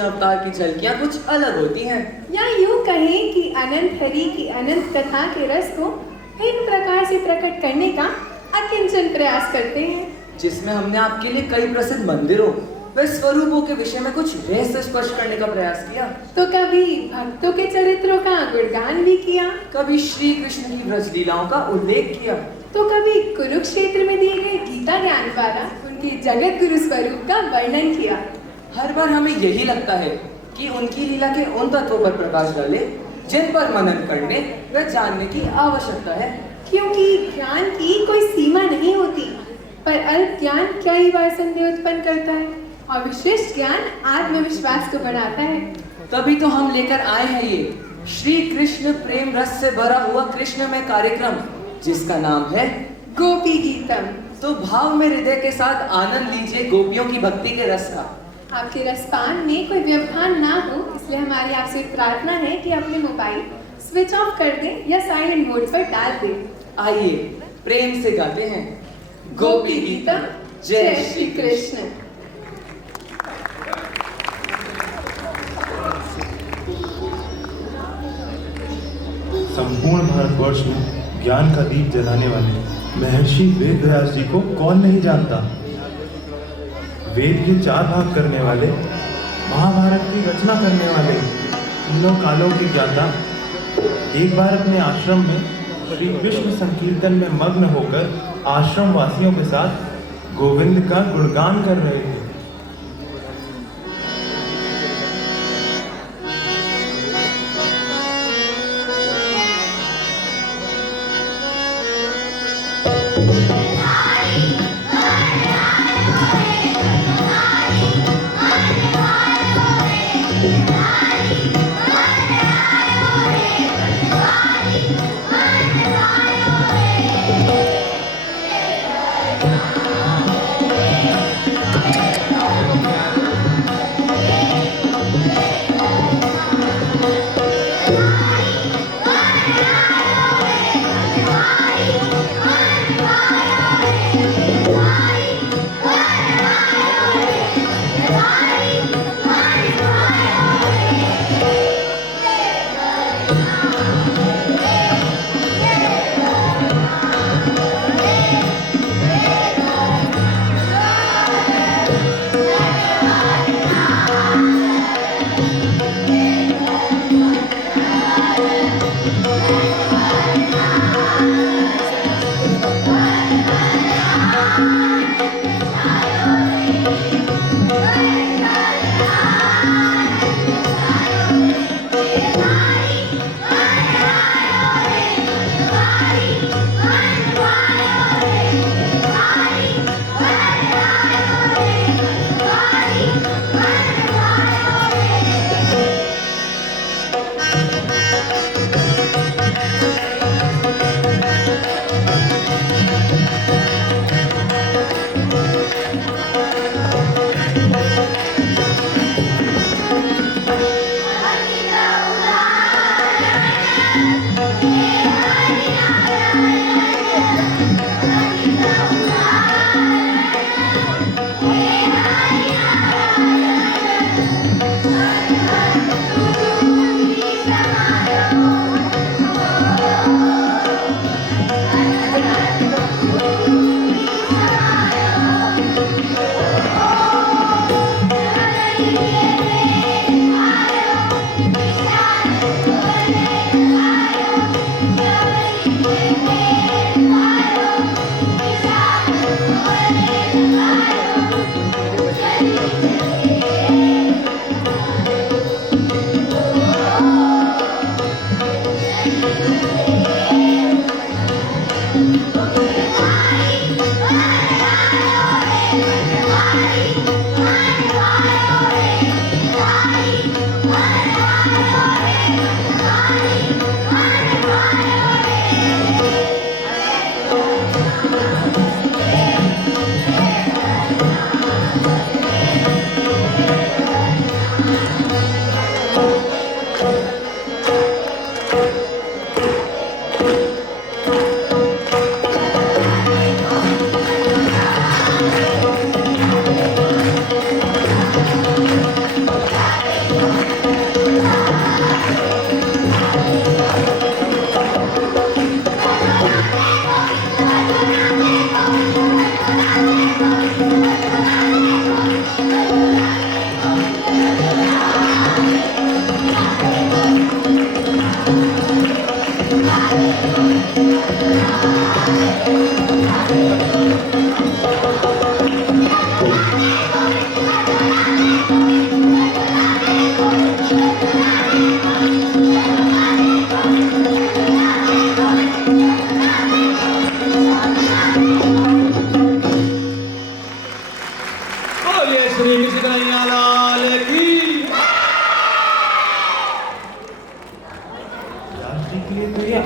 अवतार की झलकियां कुछ अलग होती हैं। या यूं कहें कि अनंत हरि की अनंत कथा के रस को भिन्न प्रकार से प्रकट करने का अकिंचन प्रयास करते हैं, जिसमें हमने आपके लिए कई प्रसिद्ध मंदिरों व स्वरूपों के विषय में कुछ रहस्य स्पष्ट करने का प्रयास किया। तो कभी भक्तों के चरित्रों का गुणगान भी किया, कभी श्री कृष्ण की ब्रज लीलाओं का उल्लेख किया, तो कभी कुरुक्षेत्र में दिए गए गीता ज्ञान द्वारा उनके जगत गुरु स्वरूप का वर्णन किया। हर बार हमें यही लगता है कि उनकी लीला के उन तत्वों पर प्रकाश डाले जिन पर मनन करने व जानने की आवश्यकता है, क्योंकि ज्ञान की कोई सीमा नहीं होती, पर अल्प ज्ञान कई बार संदेह उत्पन्न करता है और विशिष्ट ज्ञान आत्मविश्वास को बढ़ाता है। तभी तो हम लेकर आए हैं ये श्री कृष्ण प्रेम रस से भरा हुआ कृष्णमय कार्यक्रम, जिसका नाम है गोपी गीतम। तो भाव में हृदय के साथ आनंद लीजिए गोपियों की भक्ति के रस का। आपके रसपान में कोई व्यवधान ना हो, इसलिए हमारी आपसे प्रार्थना है कि अपने मोबाइल स्विच ऑफ कर दें या साइलेंट मोड पर डाल दें। आइए प्रेम से गाते हैं गोपी गीतम, जय श्री कृष्ण। संपूर्ण भारतवर्ष में ज्ञान का दीप जलाने वाले महर्षि वेद व्यास जी को कौन नहीं जानता। वेद के 4 भाग करने वाले, महाभारत की रचना करने वाले, तीनों कालों के ज्ञाता एक बार अपने आश्रम में श्री कृष्ण संकीर्तन में मग्न होकर आश्रम वासियों के साथ गोविंद का गुणगान कर रहे थे।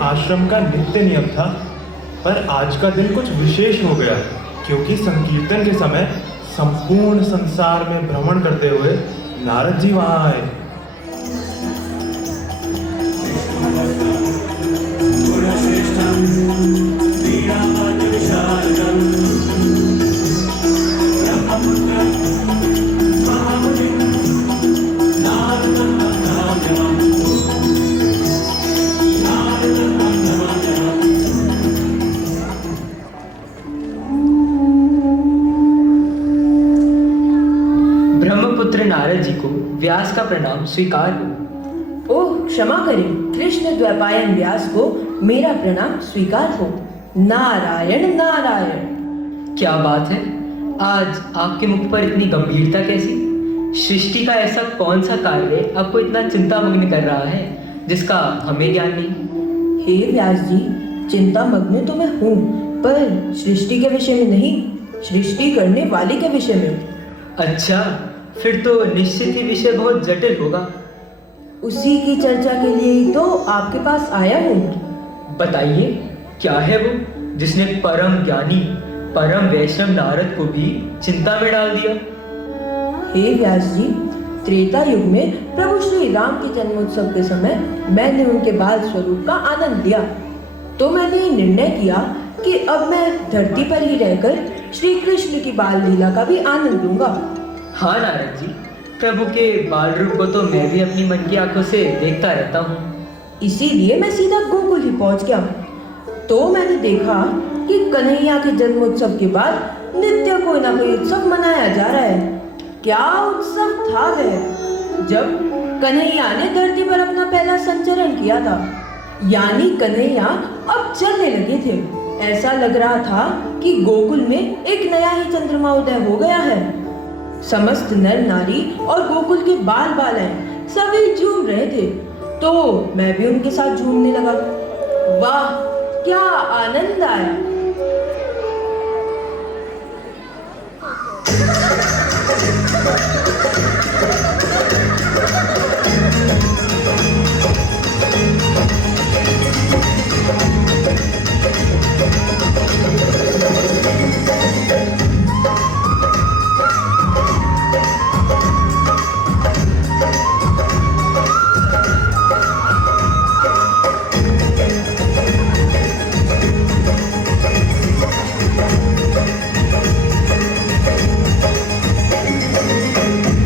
आश्रम का नित्य नियम था, पर आज का दिन कुछ विशेष हो गया क्योंकि संकीर्तन के समय संपूर्ण संसार में भ्रमण करते हुए नारद जी वहां आए। नारद जी को व्यास का प्रणाम स्वीकार हो। ओह क्षमा करें, कृष्ण द्वैपायन व्यास को मेरा प्रणाम स्वीकार हो। नारायण नारायण। क्या बात है, आज आपके मुख पर इतनी गंभीरता कैसी? सृष्टि का ऐसा कौन सा कार्य आपको इतना चिंतामग्न कर रहा है जिसका हमें ज्ञान नहीं? हे व्यास जी, चिंता मग्न तो मैं हूँ, पर सृष्टि के विषय में नहीं, सृष्टि करने वाले के विषय में। अच्छा, फिर तो निश्चित ही विषय बहुत जटिल होगा। उसी की चर्चा के लिए ही तो आपके पास आया हूँ। बताइए, क्या है वो जिसने परम ज्ञानी परम वैष्णव नारद को भी चिंता में डाल दिया? हे व्यास जी, त्रेता युग में प्रभु श्री राम के जन्मोत्सव के समय मैंने उनके बाल स्वरूप का आनंद लिया, तो मैंने ये निर्णय किया कि अब मैं धरती पर ही रहकर श्री कृष्ण की बाल लीला का भी आनंद लूंगा। हाँ नारद जी, प्रभु के बाल रूप को तो मैं भी अपनी मन की आंखों से देखता रहता हूँ। इसीलिए मैं सीधा गोकुल ही पहुंच गया। तो मैंने देखा कि कन्हैया के जन्मोत्सव के बाद नित्य कोई ना कोई उत्सव मनाया जा रहा है। क्या उत्सव था वह, जब कन्हैया ने धरती पर अपना पहला संचरण किया था। यानी कन्हैया अब चलने लगे थे। ऐसा लग रहा था कि गोकुल में एक नया ही चंद्रमा उदय हो गया है। समस्त नर नारी और गोकुल के बाल बालाएं सभी झूम रहे थे, तो मैं भी उनके साथ झूमने लगा। वाह, क्या आनंद आया।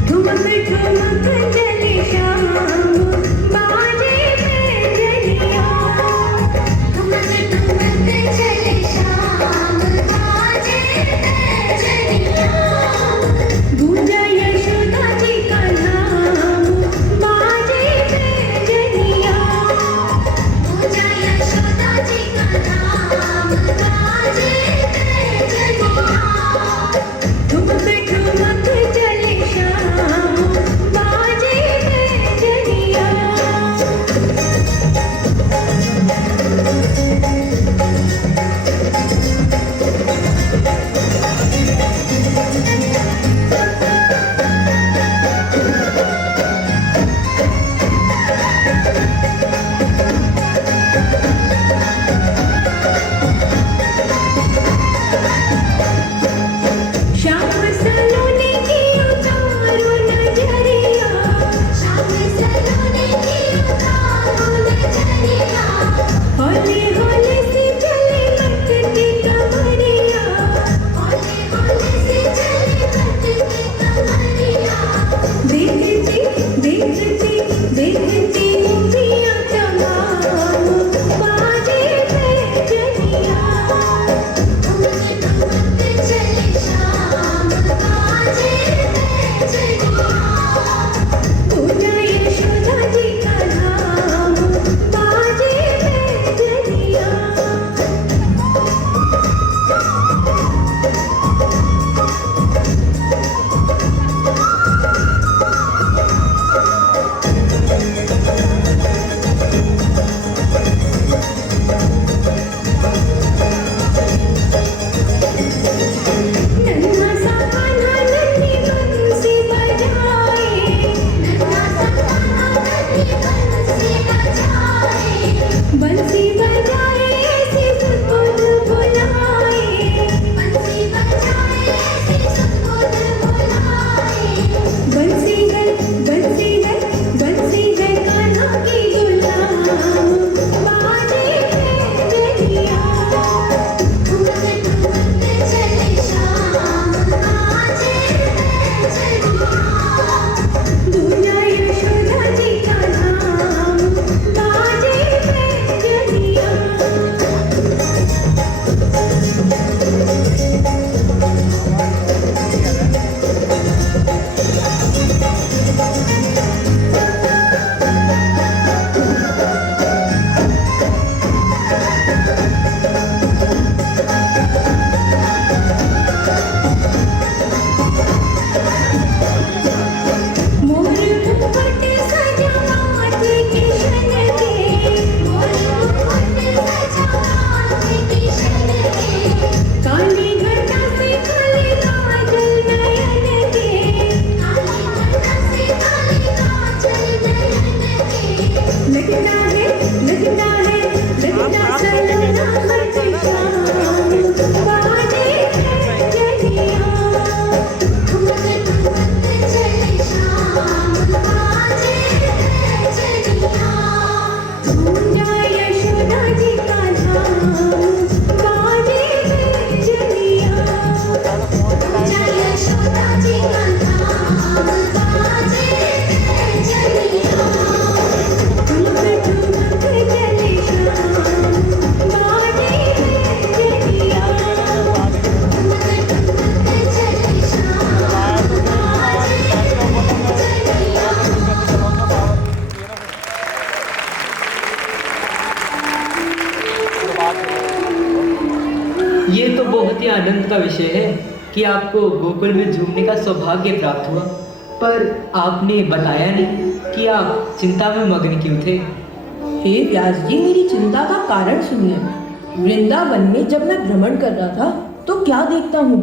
धूम ये तो बहुत ही आनंद का विषय है कि आपको गोकुल में झूमने का सौभाग्य प्राप्त हुआ, पर आपने बताया नहीं कि आप चिंता में मग्न क्यों थे। हे व्यास जी, मेरी चिंता का कारण सुनिए। वृंदावन में जब मैं भ्रमण कर रहा था तो क्या देखता हूँ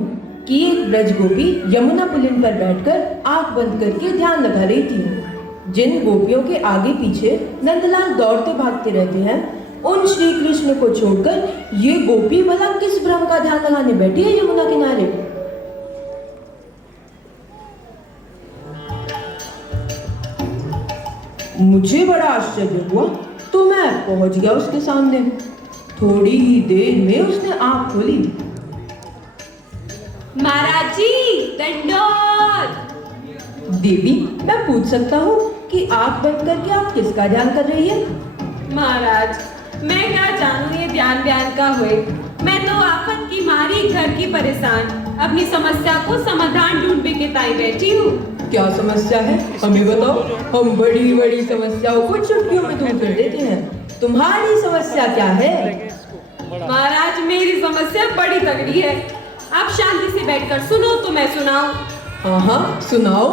कि एक ब्रज गोपी यमुना पुलिन पर बैठकर आंख बंद करके ध्यान लगा रही थी। जिन गोपियों के आगे पीछे नंदलाल दौड़ते भागते रहते हैं, उन श्री कृष्ण को छोड़कर ये गोपी भला किस भ्रम का ध्यान लगाने बैठी है यमुना किनारे। मुझे बड़ा आश्चर्य हुआ तो मैं पहुंच गया उसके सामने। थोड़ी ही देर में उसने आंख खोली। महाराज जी, दंडोत। देवी, मैं पूछ सकता हूँ कि आंख बंद करके आप किसका ध्यान कर रही है? महाराज, मैं क्या जानूं ये ध्यान ब्यान का हुए। मैं तो आफत की मारी घर की परेशान अपनी समस्या को समाधान ढूंढने के ताई बैठी हूँ। क्या समस्या है, हमें बताओ। हम बड़ी बड़ी समस्याओं को चुटकियों में दूर कर देते हैं। तुम्हारी समस्या क्या है? महाराज, मेरी समस्या बड़ी तगड़ी है। आप शांति से बैठकर सुनो तो मैं सुनाऊं। हाँ हाँ, सुनाओ।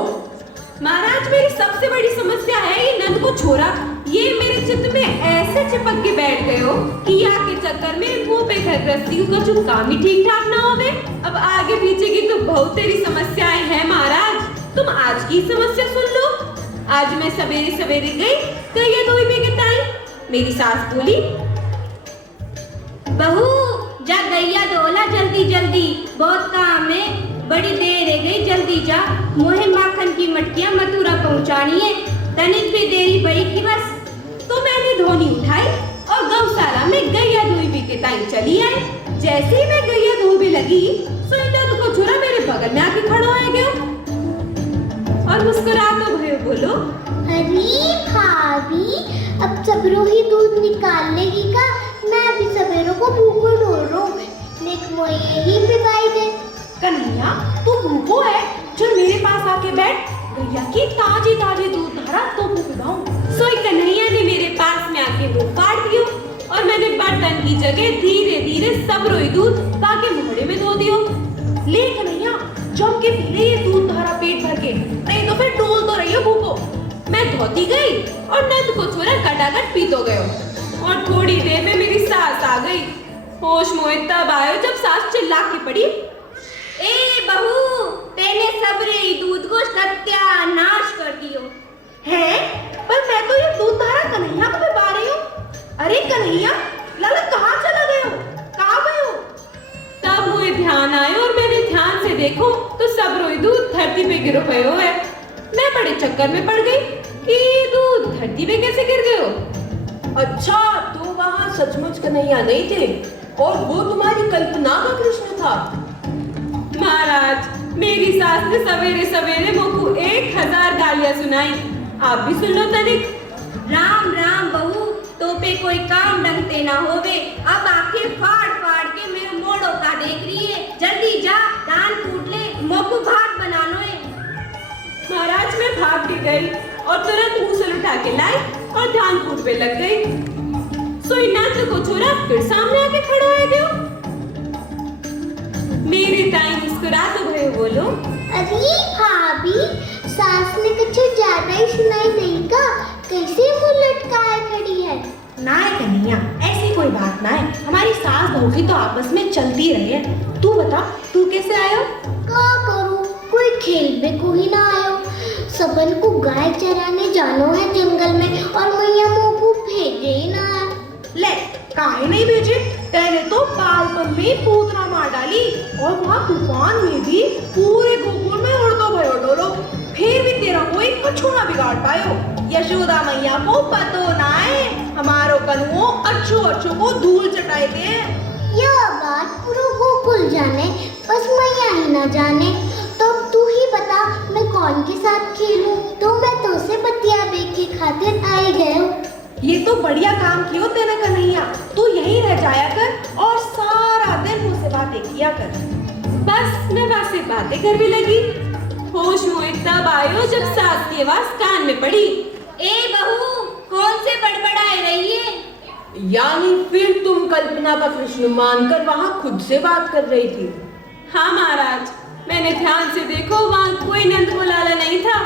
महाराज, मेरी सबसे बड़ी समस्या है ये नंद को छोरा। ये मेरे चित्त में ऐसे चिपक के बैठ गए हो कि यहाँ के चक्कर में मुंह पे घर गृहस्थी का जो काम ही ठीक ठाक ना होवे। अब आगे पीछे की तो बहुत तेरी समस्याएं हैं महाराज। तुम आज की समस्या सुन लो। आज मैं सवेरे सवेरे गई गैया धोई में के ताई। मेरी सास बोली, बहू जा गैया धोला जल्दी जल्दी, बहुत काम है, बड़ी देर है गई, जल्दी जा। मोहे माखन की मटकियां मथुरा पहुंचानी है, तनिक भी देरी पड़ी की बस। तो मैंने धोनी उठाई और गौशाला में गैया धोई भी के ताई चली आई। जैसे ही मैं गैया धोबे लगी, नंद को छुरा मेरे बगल में आके खड़ा हो गया और मुस्कुराते हुए बोलो, अरे भाभी, अब सबरो ही दूध निकाल लेगी का? मैं अभी सवेरों को भूखो ढो रहा हूँ, लेकिन वो यही पिवाई दे। कन्हैया, तू भूखो है? चल मेरे पास आके बैठ, गैया की ताजी ताजी दूध धारा तो पिलाऊं। सोई कन्हैया ने मेरे पास में आके मुंह फाड़ दियो और मैंने बर्तन की जगह धीरे धीरे सब रोई दूध ताकि मोहड़े में धो दियो। ले कन्हैया, जम के पी ले ये दूध धारा पेट भर के, नहीं तो फिर डोल तो रही हो भूखो। मैं धोती गई और नंद को छोरा कटाकट पी तो गयो और थोड़ी देर में मेरी सास आ गई। होश मोए तब आयो जब सास चिल्ला के पड़ी, ए बहू, तेने सबरे दूध को सत्यानाश कर दियो है? पर मैं तो ये दूध धारा कन्हैया को पिला रही हूँ। अरे कन्हैया, ललन कहाँ चला गए हो? कहाँ गए हो? तब मुझे ध्यान आया और मैंने ध्यान से देखो तो सब रोई दूध धरती पे गिरो गए हो है। मैं बड़े चक्कर में पड़ गई कि दूध धरती पे कैसे गिर गए हो। अच्छा, तो वहाँ सचमुच कन्हैया नहीं थे और वो तुम्हारी कल्पना का कृष्ण था। महाराज, मेरी सास ने सवेरे सवेरे मुझको 1000 गालियां सुनाई। आप भी सुन लो तनिक। राम राम बहू, तो पे कोई काम ढंगते ना होवे। अब आंखें फाड़ फाड़ के मेरे मोड़ों का देख रही है। जल्दी जा, दान फूट ले, मोको भात बना लो है। महाराज, मैं भाग भी गई और तुरंत मूसल उठा के लाई और ध्यान कूट पे लग गई। सोई नंद को छोरा फिर सामने आके खड़ा हो गया। मेरी ताई मुस्कुराते हुए बोलो, अरे भाभी, सास ने कुछ ज्यादा ही सुनाई नहीं का? कैसे मुंह लटकाए खड़ी है? ना है कन्हैया, ऐसी कोई बात ना है। हमारी सास बहू की तो आपस में चलती रही है। तू बता, तू कैसे आयो? क्या करूं, कोई खेलने को ही ना आयो। सबन को गाय चराने जानो है जंगल में और मैया मुँह को भेजे ही ना है। ले, काहे नहीं भेजे? तेने तो बालपन में पूतना मार डाली और वहाँ तूफान में भी पूरे गोकुल में उड़तो भयो डोलो, फिर भी तेरा कोई कुछ ना बिगाड़ पायो। यशोदा मैया को पतो ना है हमारो कनुओ अच्छो अच्छो को धूल चटाए दे। यह बात पूरा गोकुल जाने, बस मैया ही ना जाने। तो तू ही बता, मैं कौन के साथ खेलूं? तो मैं तो से बतिया देख के खातिर आई गए हो। ये तो बढ़िया काम कियो तेने कन्हैया। तू यहीं रह जाया कर और सारा दिन मुझसे बातें किया कर। बस मैं वहाँ से बातें कर भी लगी। होश मोए तब आयो जब सास की आवाज कान में पड़ी, ए बहू, कौन से बड़बड़ाए रही है? यानी फिर तुम कल्पना का कृष्ण मानकर वहां खुद से बात कर रही थी? हाँ महाराज, मैंने ध्यान से देखो, वहाँ कोई नंद को लाला नहीं था।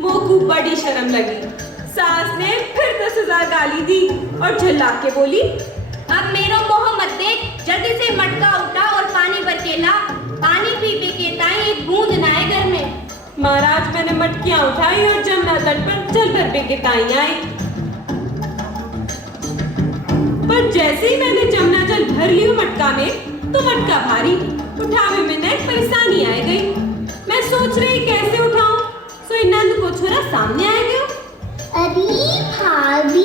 मोह को बड़ी शर्म लगी। सास ने फिर 10,000 गाली दी और झल्ला के बोली, अब मेरो मोह मत देख, जल्दी से मटका उठा और पानी भर के ला। पानी पी पी के ताई एक बूंद ना है घर में। महाराज मैंने मटकियां उठाई और जमुना तट पर जल भर पे के ताई आई। पर जैसे ही मैंने जमुना जल भर लियो मटका में, तो मटका भारी, उठावे में नेक परेशानी आ गई। मैं सोच रही कैसे उठाऊं, सोई नंद को छोरा सामने आ गयो। अरे भाभी,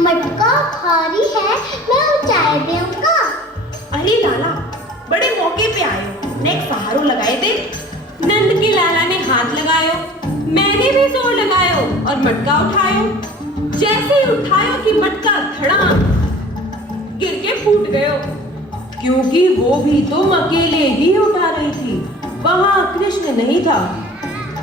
मटका भारी है, मैं उठाए दूंगा। अरे लाला, बड़े मौके पे आए हो, नेक सहारो लगाए दे। नंद के लाला ने हाथ लगायो, मैंने भी जोर लगायो और मटका उठायो। जैसे ही उठायो कि मटका धड़ाम गिर के फूट गयो। क्योंकि वो भी तुम अकेले ही उठा रही थी, वहां कृष्ण नहीं था।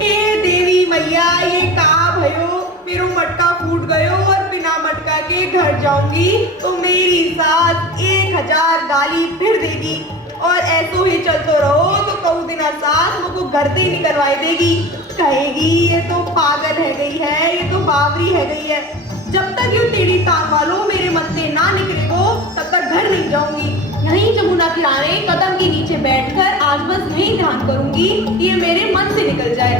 ए देवी मैया, ये का भयो, मेरो मटका फूट गयो और बिना मटका के घर जाऊंगी तो मेरी सास 1000 गाली फिर देगी और ऐसो ही चलतो रहो तो कहूँ दिना सास मुझको घर से निकलवाई देगी। कहेगी ये तो पागल है गई है, ये तो बावरी है गई है। जब तक ये टेढ़ी टांग वालों मेरे मत से ना निकलेगो तब तक घर नहीं जाऊंगी। यहीं जमुना किनारे कदम के नीचे बैठकर आज बस यही ध्यान करूंगी कि ये मेरे मन से निकल जाए।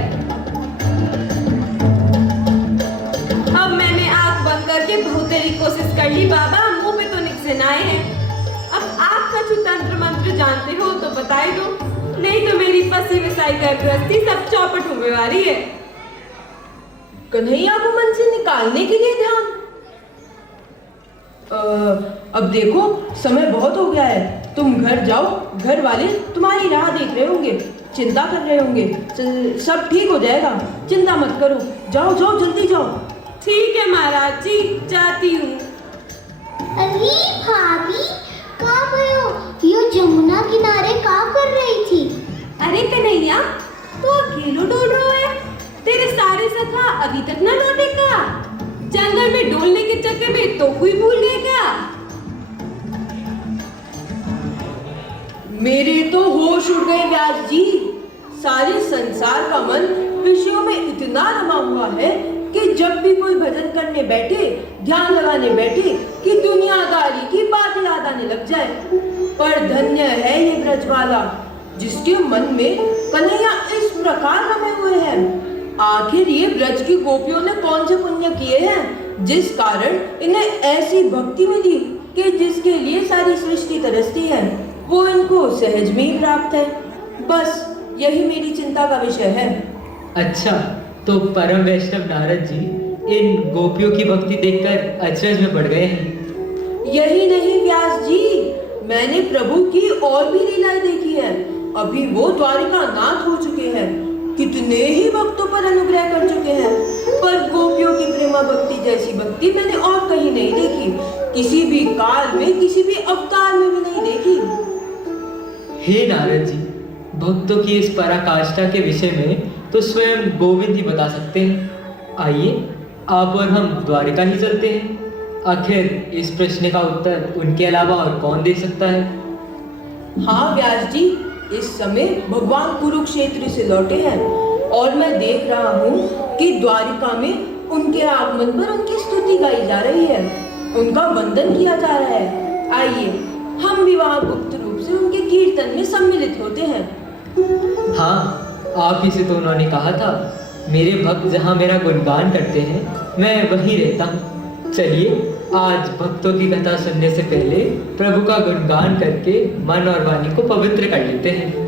अब मैंने आंख बंद करके बहुत तेरी कोशिश कर ली बाबा, मुंह पे तो निकसे आए हैं। अब आप कछु तंत्र मंत्र जानते हो तो बताई दो, नहीं तो मेरी फंसी विसाई कर गृहस्थी सब चौपट होने वाली है। कन्हैया को मन से निकालने के लिए ध्यान। अब देखो समय बहुत हो गया है, तुम घर जाओ, घर वाले तुम्हारी राह देख रहे होंगे, चिंता कर रहे होंगे। सब ठीक हो जाएगा, चिंता मत करो, जाओ जाओ जल्दी जाओ। ठीक है महाराज जी, जाती हूँ। अरे भाभी, का भयो, ये जमुना किनारे का कर रही थी? अरे कन्हैया, तू अकेलो डोल रहा है, तेरे सारे सखा अभी तक ना लौटे का? जंगल में डोलने के चक्कर में तो कोई भूल गए क्या? मेरे तो होश उड़ गए व्यास जी। सारे संसार का मन विषयों में इतना रमा हुआ है कि जब भी कोई भजन करने बैठे, ध्यान लगाने बैठे कि दुनियादारी की बातें याद आने लग जाए। पर धन्य है ये ब्रजवाला जिसके मन में कन्हैया इस प्रकार रमे हुए हैं। आखिर ये ब्रज की गोपियों ने कौन से पुण्य किए हैं जिस कारण इन्हें ऐसी भक्ति मिली कि जिसके लिए सारी सृष्टि तरसती है वो इनको सहज में ही प्राप्त है। बस यही मेरी चिंता का विषय है। अच्छा, तो परम वैष्णव नारद जी इन गोपियों की भक्ति देखकर अचरज में पड़ गए हैं। यही नहीं व्यास जी, मैंने प्रभु की और भी लीलाएं देखी है। अभी वो द्वारिका नाथ हो चुके हैं, कितने ही भक्तों पर अनुग्रह कर चुके हैं, पर गोपियों की प्रेमा भक्ति जैसी भक्ति मैंने और कहीं नहीं देखी, किसी भी काल में, किसी भी अवतार में भी नहीं देखी। हे नारद जी, भक्तों की इस पराकाष्ठा के विषय में तो स्वयं गोविंद ही बता सकते हैं। आइए आप और हम द्वारिका ही चलते हैं। आखिर इस प्रश्न का उत्तर उनके अलावा और कौन दे सकता है। हाँ व्यास जी, इस समय भगवान कुरुक्षेत्र से लौटे हैं और मैं देख रहा हूँ कि द्वारिका में उनके आगमन पर उनकी स्तुति गाई जा रही है, उनका वंदन किया जा रहा है। आइए हम भी वहाँ गुप्त रूप से उनके कीर्तन में सम्मिलित होते हैं। हाँ, आप ही से तो उन्होंने कहा था, मेरे भक्त जहाँ मेरा गुणगान करते हैं मैं वहीं रहता हूँ। चलिए आज भक्तों की कथा सुनने से पहले प्रभु का गुणगान करके मन और वाणी को पवित्र कर लेते हैं।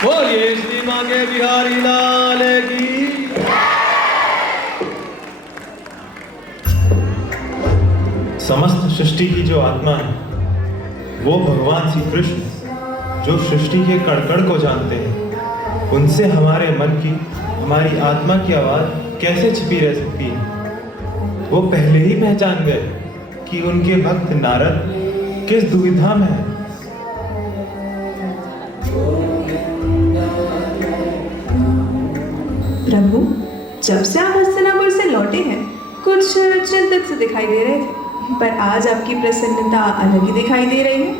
बोलिए श्री माँ के बिहारी लाल की। समस्त सृष्टि की जो आत्मा है वो भगवान श्री कृष्ण जो सृष्टि के कण-कण को जानते हैं, उनसे हमारे मन की, हमारी आत्मा की आवाज कैसे छिपी रह सकती है। वो पहले ही पहचान गए कि उनके भक्त नारद किस दुविधा में है। प्रभु, जब से आप हस्तिनापुर से लौटे हैं कुछ चिंतित से दिखाई दे रहे थे, पर आज आपकी प्रसन्नता अलग ही दिखाई दे रही है।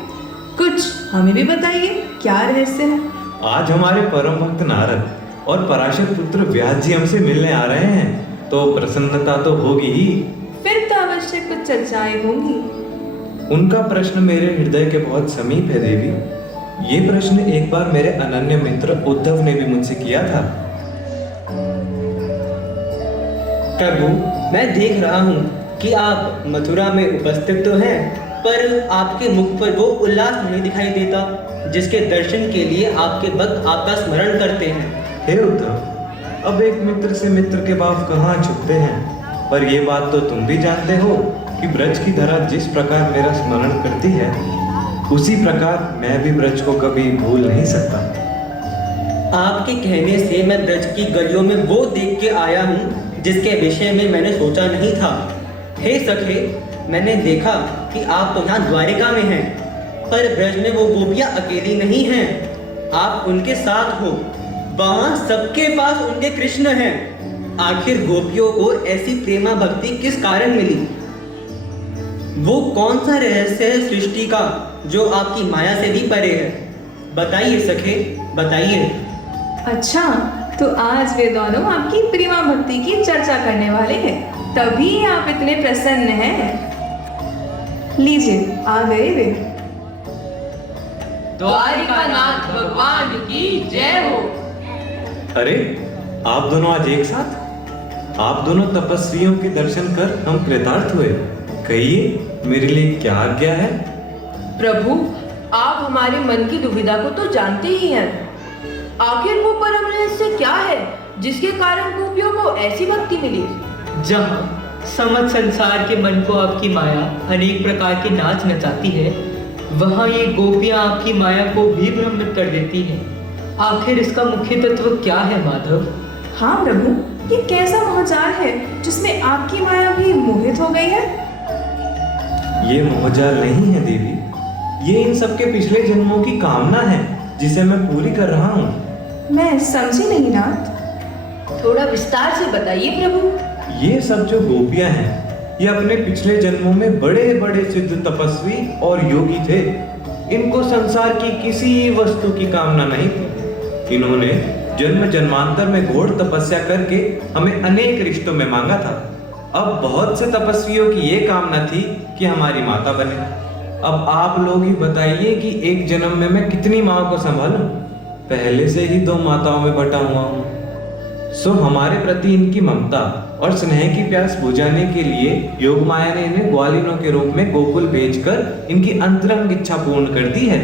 कुछ हमें भी बताइए, क्या रहस्य है? आज हमारे परम भक्त नारद और पराशर पुत्र व्यास जी हमसे मिलने आ रहे हैं, तो प्रसन्नता तो होगी ही। फिर तो अवश्य कुछ चर्चाएं होंगी। उनका प्रश्न मेरे हृदय के बहुत समीप है देवी। ये प्रश्न एक बार मेरे अनन्य मित्र उद्धव ने भी मुझसे किया था। प्रभु, मैं देख रहा हूँ कि आप मथुरा में उपस्थित तो हैं, पर आपके मुख पर वो उल्लास नहीं दिखाई देता जिसके दर्शन के लिए आपके भक्त आपका स्मरण करते हैं। हे उद्धव, अब एक मित्र से मित्र के भाव कहाँ छुपते हैं, पर ये बात तो तुम भी जानते हो कि ब्रज की धरा जिस प्रकार मेरा स्मरण करती है, उसी प्रकार मैं भी ब्रज को कभी भूल नहीं सकता। आपके कहने से मैं ब्रज की गलियों में वो देख के आया हूँ जिसके विषय में मैंने सोचा नहीं था। हे सखे, मैंने देखा कि आप तो यहाँ द्वारिका में हैं, पर ब्रज में वो गोपियाँ अकेली नहीं हैं, आप उनके साथ हो। वहाँ सबके पास उनके कृष्ण हैं। आखिर गोपियों को ऐसी प्रेमा भक्ति किस कारण मिली? वो कौन सा रहस्य है सृष्टि का जो आपकी माया से भी परे है? बताइए सखे, बताइए। अच्छा, तो आज वे दोनों आपकी प्रेमा भक्ति की चर्चा करने वाले हैं, तभी आप इतने प्रसन्न हैं। लीजिए, आ गए वे। द्वारिकानाथ भगवान की जय हो। अरे, आप दोनों आज एक साथ? आप दोनों तपस्वियों के दर्शन कर हम कृतार्थ हुए। कहिए, मेरे लिए क्या आज्ञा है? प्रभु, आप हमारे मन की दुविधा को तो जानते ही हैं। आखिर वो परम रहस्य क्या है जिसके कारण गोपियों को ऐसी भक्ति मिली? जहाँ समस्त संसार के मन को आपकी माया अनेक प्रकार के नाच नचाती है, वहाँ ये गोपियाँ आपकी माया को भी भ्रमित कर देती हैं। आखिर इसका मुख्य तत्व क्या है माधव? हाँ प्रभु, ये कैसा मोहजाल है जिसमें आपकी माया भी मोहित हो गई है? ये मोहजाल नहीं है देवी, ये इन सबके पिछले जन्मों की कामना है जिसे मैं पूरी कर रहा हूँ। मैं समझी नहीं नाथ। थोड़ा विस्तार से बताइए प्रभु। ये सब जो गोपियां हैं, ये अपने पिछले जन्मों में बड़े बड़े सिद्ध तपस्वी और योगी थे। इनको संसार की किसी वस्तु की कामना नहीं थी। इन्होंने जन्म जन्मांतर में घोर तपस्या करके हमें अनेक रिश्तों में मांगा था। अब बहुत से तपस्वियों की ये कामना थी कि हमारी माता बने। अब आप लोग ही बताइए कि एक जन्म में मैं कितनी माँ को संभालूं? पहले से ही 2 माताओं में बटा हुआ हूँ। सो हमारे प्रति इनकी ममता और स्नेह की प्यास बुझाने के लिए योग माया ने इन्हें ग्वालिनों के रूप में गोकुल भेजकर इनकी अंतरंग इच्छा पूर्ण कर दी है।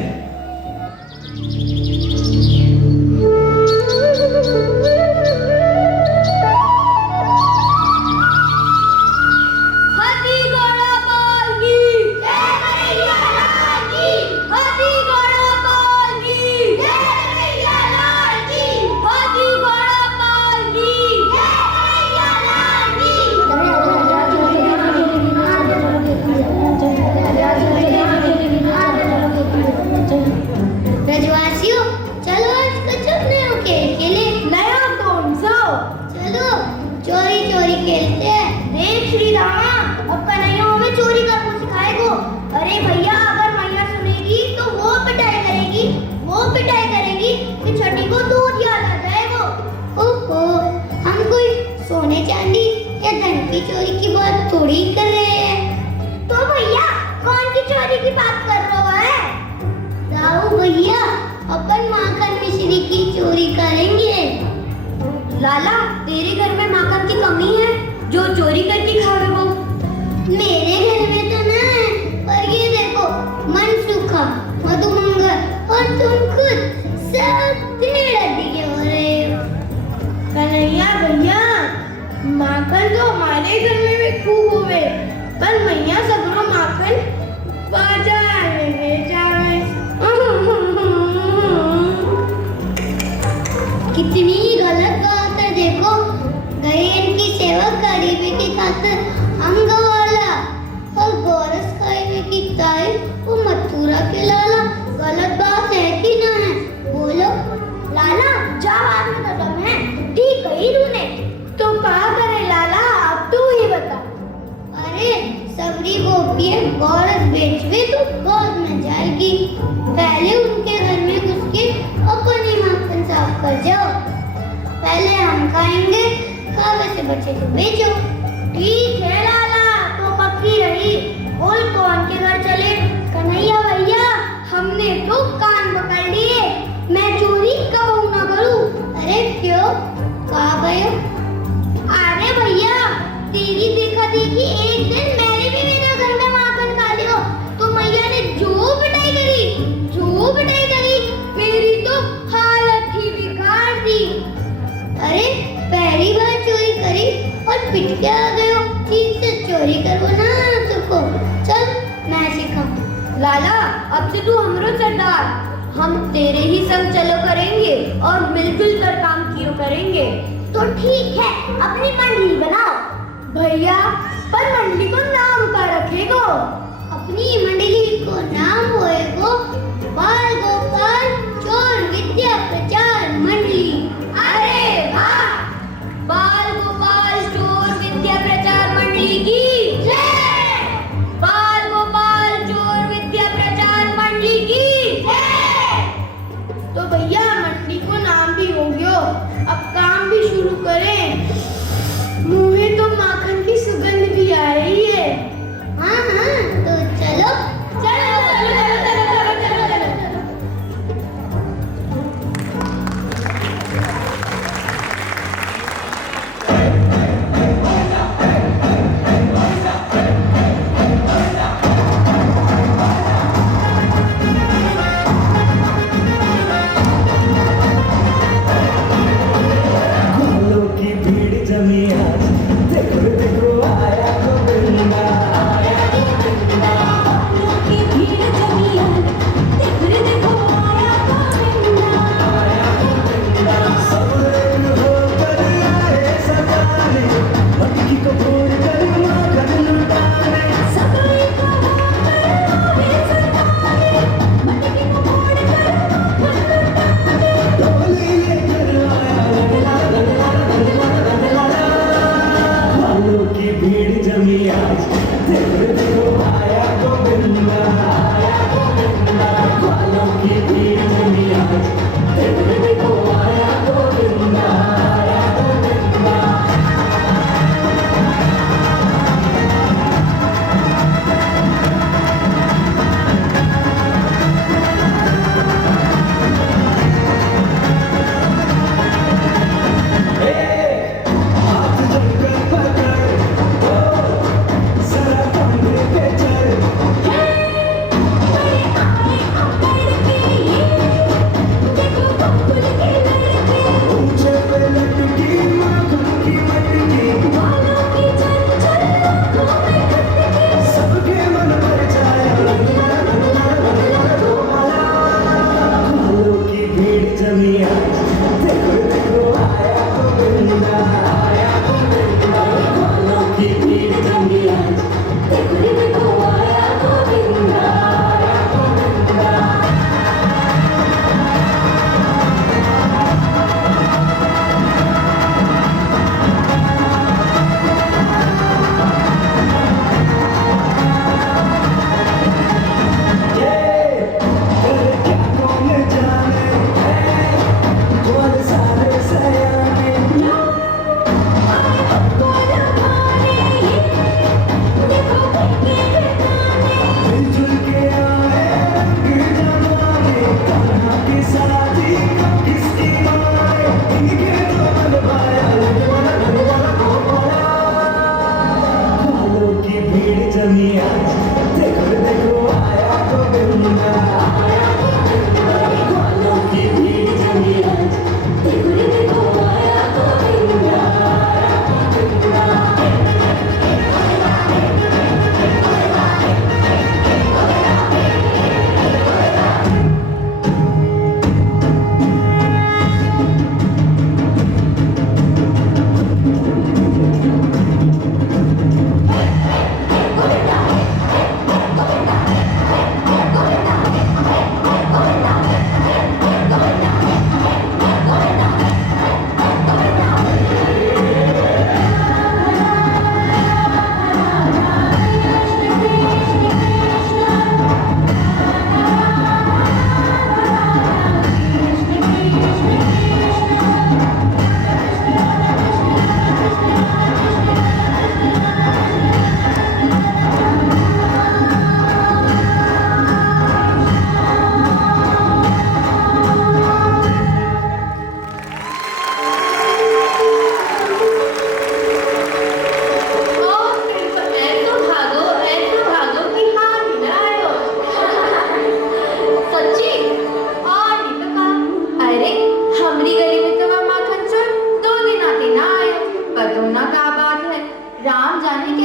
खेलते हैं। देख श्री रामा, अब कन्हैया हमें चोरी करना सिखाएगो। अरे भैया, अगर मैया सुनेगी तो वो पिटाई करेगी कि छठी को दूध याद आ जाएगा। ओहो, हम कोई सोने चांदी या धन की चोरी की बात थोड़ी कर रहे हैं। तो भैया, कौन की चोरी की बात कर रहा है? राहु भैया, अपन माखन मिश्री की चोरी करेंगे। लाला, तेरे घर में माखन की कमी है जो चोरी करके खावे वो। मेरे घर में तो ना है, पर ये देखो, मन सुखा मधुमंगल और तुम खुद सब टेढ़े दिखे हो रहे हो। कन्हैया भैया, माखन तो हमारे घर में भी खूब होवे, पर मैया सबरो माखन बाजार में बेचावे। कितनी गलत बात है। देखो, गए इनकी सेवा करीबी की खातिर हम गवाला और गोरस खाए की ताई वो मथुरा के लाला। गलत बात है कि ना है? बोलो लाला, जा बाद में खत्म है। ठीक कही तूने। तो क्या करे लाला, अब तू ही बता। अरे सबरी गोपियां गोरस बेचवे तो गोद में जाएगी। पहले उनके घर में घुस के अपनी माखन साफ कर जाओ। पहले हम खाएंगे, खावे से बचे तो बेचो। ठीक है लाला, तो पक्की रही। बोल कौन के घर चले? कन्हैया भैया, हमने तो कान पकड़ लिए। मैं चोरी कब ना करूं। अरे क्यों, कहाँ गए? अरे भैया, तेरी देखा देखी एक दिन मैंने भी मेरे घर में माखन खा लिया। तो मैया ने जो पिटाई करी, मेरी तो हालत ही बिगाड़ दी। अरे पहली बार चोरी करी और पिट के आ गए हो। ठीक से चोरी करो ना तुमको। चल मैं सिखाऊं। लाला, अब से तू हमरो सरदार। हम तेरे ही संग चलो करेंगे और मिलजुल कर काम कियो करेंगे। तो ठीक है, अपनी मंडली बनाओ। भैया, पर मंडली को नाम का रखेगो? अपनी मंडली को नाम होएगो बाल गोपाल चोर विद्या प्रचार मंडली। अरे वाह! बाल गोपाल चोर विद्या प्रचार मंडली की जय! बाल गोपाल चोर विद्या प्रचार मंडली की जय! तो भैया, मंडली को नाम भी हो गयो, अब काम भी शुरू करें। मुझे तो माखन की सुगंध भी आ रही है। हाँ, तो चलो।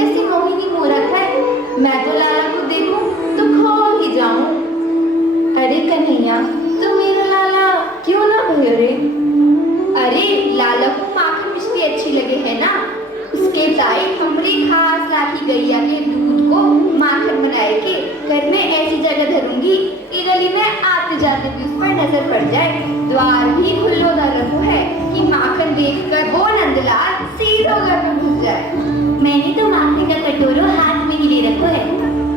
कैसी मोहिनी मूरत है, मैं तो लाला को देखूं तो खो ही जाऊं। अरे कन्हैया, तू मेरा लाला क्यों ना भयो रे? अरे लाला को माखन मिश्री अच्छी लगे है ना, उसके ताई हमरी खास लाठी गैया के दूध को माखन बनाए के घर में ऐसी जगह धरूंगी कि गली में आते जाते भी उस पर नजर पड़ जाए। द्वार भी खुल्लो न रखो है कि माखन देखकर वो नंदलाल सीधो घर में घुस जाए। मैंने तो माखन का कटोरो हाथ में ही ले रखो है।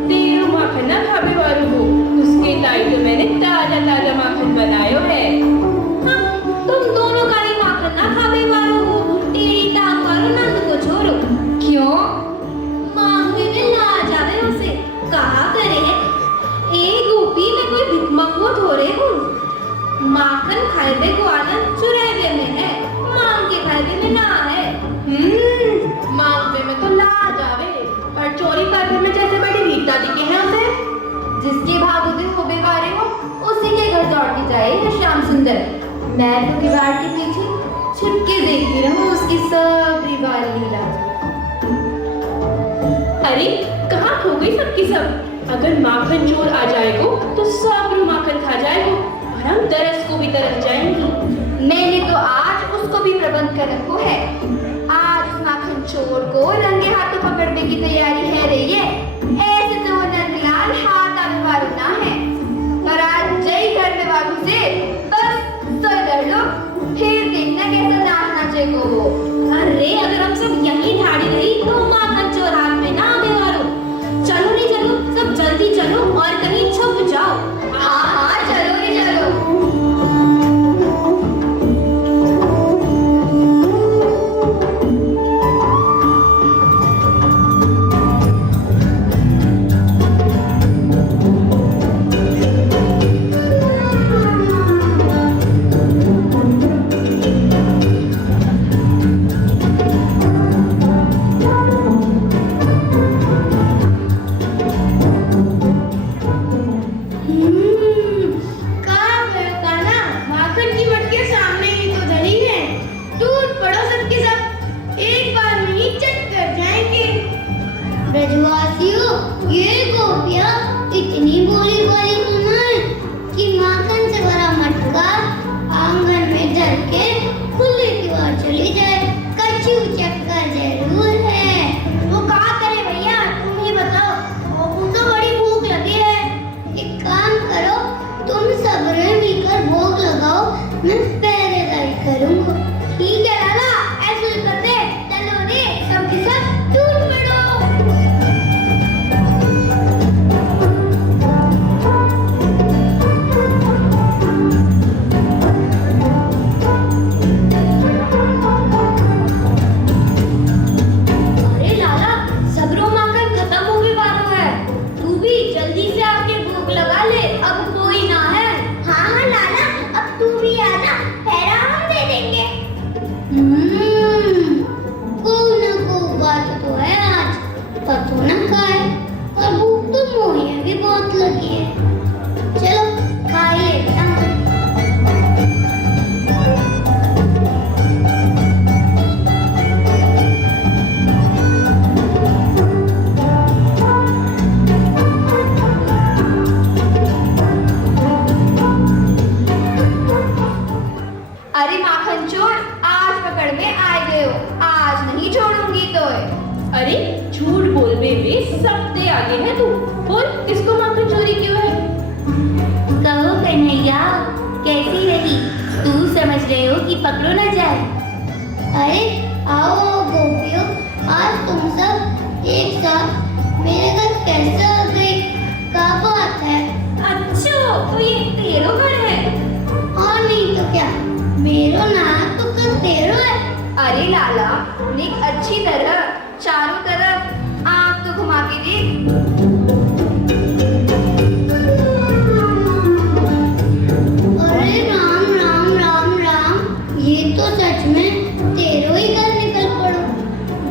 तेरो माखन ना खाबे वारू हो, उसके ताई तो मैंने ताजा ताजा माखन बनायो है। हाँ, तुम दोनों का ही माखन ना खाबे वारू हो, तेरी टांग वारो नंद को छोड़ो। क्यों? मांगने में ना जावे उसे कहा करे है। ए गोपी, मैं कोई भिखमंगो थोड़े हूँ। माखन खाए को आनंद चुरावे में है, मांग के खाए में ना है। मांगवे में तो ला जावे, पर चोरी करने में जैसे बड़ी रीता दिखे हैं उसे। जिसके भागोदे हो बेवारे हो, उसी के घर दौड़ के जाए है श्याम सुंदर। मैं तो किवाड़ के पीछे छिप के देखती रहूं उसकी सब बाल लीला। अरे कहाँ खो गई सबकी सब? अगर माखन चोर आ जाएगो तो सब रू माखन खा जाएगो और हम तरस को भी तरस जाएंगी। मैंने तो आज उसको भी प्रबंध कर रखो है। आज माखन चोर को रंगे हाथों पकड़ने की तैयारी है रही है। ऐसे तो वो नंदलाल हाथ आने वाला ना है, पर आज जय घर में वालों से बस सर कर लो, फिर देखना कैसा नाच नाचेगो वो। अरे अगर हम सब यहीं ठाड़ी रही तो माखन चोर हाथ में ना आने वालों। चलो नहीं चलो, सब जल्दी चलो और कहीं छुप जाओ। हाँ हाँ, चलो नहीं चलो। ब्रजवासियों, ये गोपियाँ इतनी बोली बोली सुनाए कि माखन से भरा मटका आंगन में धर के खुले की ओर चली जाए। कच्ची चक्का जरूर है। वो कहा करे भैया, तुम ही बताओ। वो तो बड़ी भूख लगी है। एक काम करो, तुम सबरे मिलकर भोग लगाओ, मैं पहरेदारी करूँगा। ठीक है लाला, ऐसे करते। चलो रे, सबके सब टूट पड़ो। अरे झूठ बोलने में सबसे आगे है तू। बोल, किसको माखन चोरी क्यों है? कहो कन्हैया, कैसी रही? तू समझ रहे हो कि पकड़ो न जाए। अरे आओ गोपियों, आज तुम सब एक साथ मेरे घर कैसे आ गई? क्या बात है? अच्छा, तो ये तेरो घर है? और नहीं तो क्या, मेरो ना तो कर तेरो है। अरे लाला, देख अच्छी तरह चारों तरफ आंख तो घुमा के देख। अरे राम राम राम राम, ये तो सच में तेरो ही घर निकल पड़ो।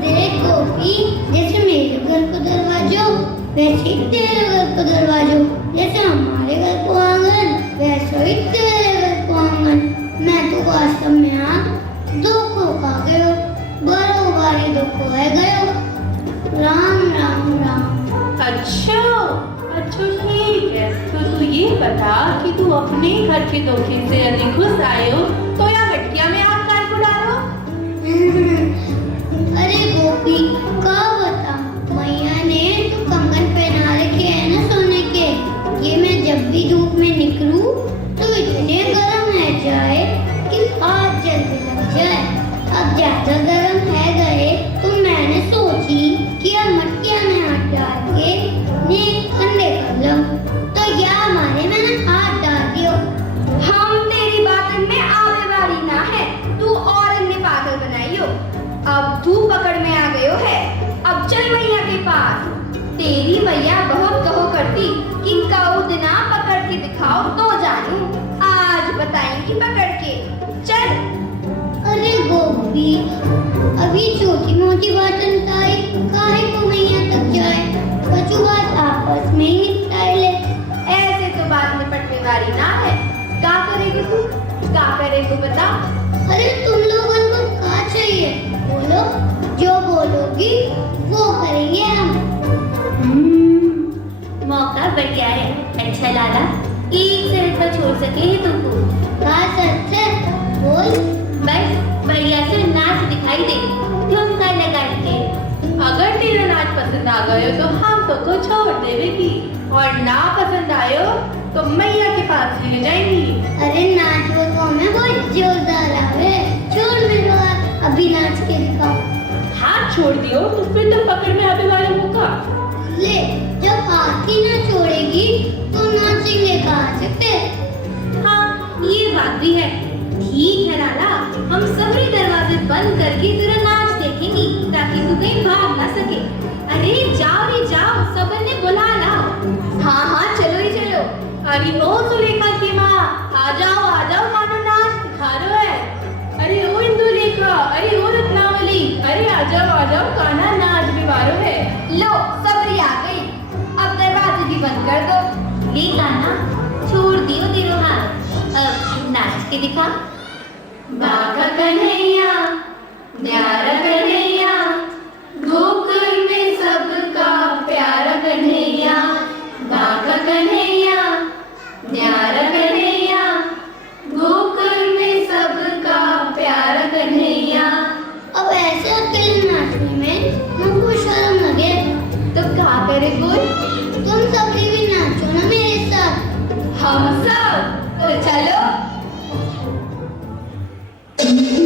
देख गोपी, जैसे मेरे घर को दरवाजो, वैसे ही तेरे घर को दरवाजो। जैसे हमारे घर को आंगन, वैसे ही तेरे घर को आंगन। मैं तो वास्तव में दुखों खा गयो, बरोबारी दुखों है गयो। राम राम राम। अच्छा अच्छा ठीक है, तो तू ये बता कि तू अपने घर के धोखे से यदि घुस आए हो तो या मटकिया में आग काट को डालो। अरे गोपी का बता, मैया ने तो कंगन पहना रखे हैं ना सोने के। ये मैं जब भी धूप में निकलूं तो इतने गर्म है जाए कि हाथ जलने लग जाए। अब ज्यादा गर्म है गए तो मैंने सोची कि अब मटकिया में हाथ डाल के ठंडे कर लो, तो या हमारे मैंने हाथ डाल दियो। हम तेरी बातन में आवे वाली ना है, तू और इन्हें पागल बनाइयो। अब तू पकड़ में आ गयो है, अब चल मैया के पास। तेरी मैया बहुत कहो करती कि काऊ दिना पकड़ के दिखाओ तो जानू, आज बताएंगी पकड़ के। चल। अरे गोपी अभी छोटी मोटी बात बताई, काहे को मैया तक जाए, कछु बात आपस में ही निपटाए ले। ऐसे तो बात निपटने वाली ना है। क्या करेगी तू, क्या करेगी बता। अरे तुम लोगों को क्या चाहिए, बोलो, जो बोलोगी वो करेंगे हम। मौका बढ़िया है। अच्छा लाला, एक शर्त पर छोड़ सके है तुमको। का सच है, बोल। बस बढ़िया से नाच दिखाई दे, ठुमका लगा के। अगर तेरा नाच पसंद आ गयो तो हम तो को छोड़ देवेगी, और ना पसंद आयो तो मैया के पास ही ले जाएंगी। अरे नाच वो तो हमें बहुत जोरदार आवे, छोड़ मेरे हाथ, अभी नाच के दिखाओ। हाथ छोड़ दियो तो फिर तुम पकड़ में आने वाले हो का। ले, जब हाथ ही ना छोड़ेगी तो नाचेंगे कहाँ से फिर। हाँ ये बात भी है। ठीक है लाला, हम सभी दरवाजे बंद करके तेरा नाच देखेंगी ताकि तू कहीं भाग ना सके। अरे जाओ रे जाओ, सबने बुला लाओ। हाँ हाँ चलो ही चलो। अरे ओ सुलेखा की माँ, आ जाओ मानो नाच दिखा रहे है। अरे ओ इंदुलेखा, अरे ओ रत्नावली, अरे आ जाओ कान्हा नाच बिवारो है। लो सबरी आ गई, अब दरवाजे भी बंद कर दो। ले कान्हा, छोड़ दियो तेरो हाथ, अब नाच के दिखा। बाका कन्हैया, न्यारा कन्हैया, गोकुल में सबका प्यारा कन्हैया। बाका कन्हैया, न्यारा कन्हैया, गोकुल में सबका प्यारा कन्हैया। अब ऐसे अकेले नाचने में हमको शर्म लगे तो क्या करे बोल। तुम सभी भी नाचो ना मेरे साथ। हम सब तो चलो। Thank you.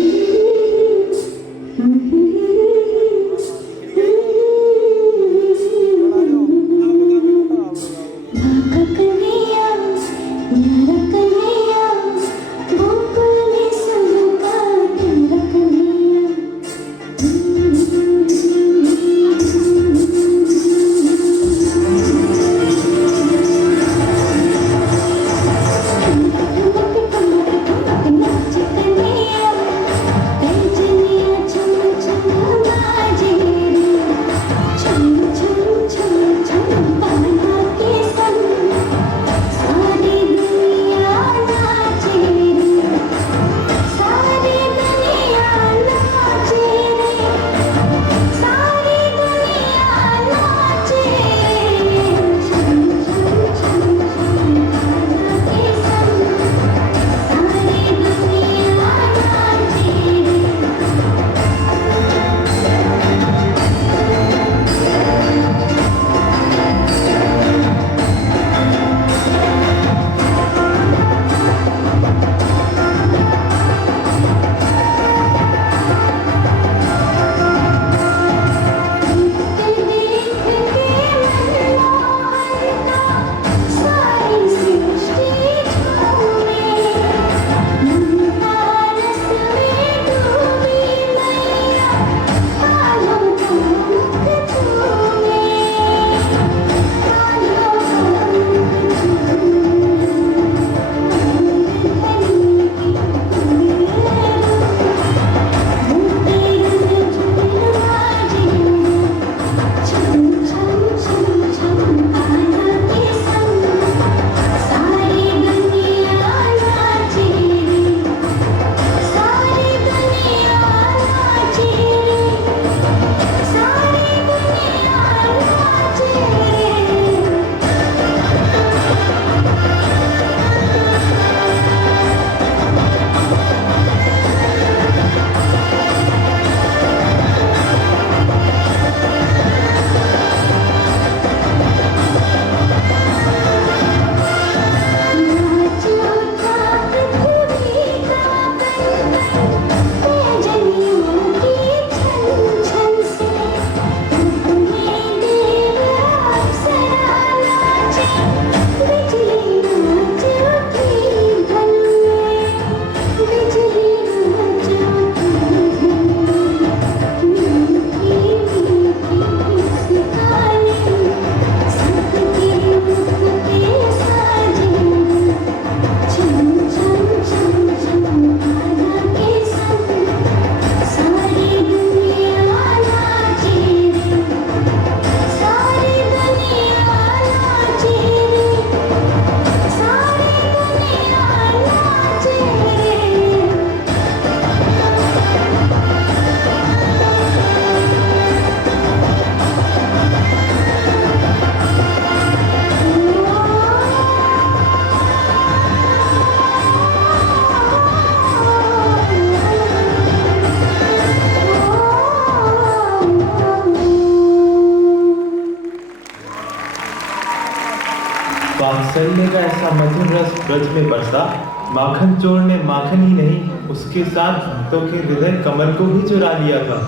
वात्सल्य का ऐसा मधुर रस ब्रज में बरसा, माखन चोर ने माखन ही नहीं उसके साथ भक्तों के हृदय कमल को भी चुरा लिया था।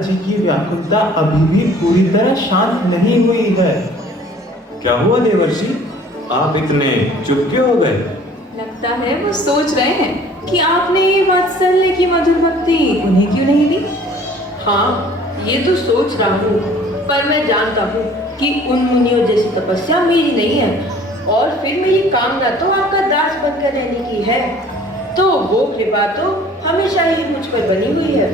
जी की व्याकुलता अभी भी पूरी तरह शांत नहीं हुई है। क्या हुआ देवर्षि, आप इतने चुप क्यों हो गए? लगता है वो सोच रहे हैं कि आपने ये वात्सल्य की मधुर भक्ति उन्हें क्यों नहीं दी। हाँ, ये तो सोच रहा हूँ, पर मैं जानता हूँ कि उन मुनियों जैसी तपस्या मेरी नहीं है, और फिर मेरी कामना तो आपका दास बनकर रहने की है, तो वो कृपा तो हमेशा ही मुझ पर बनी हुई है।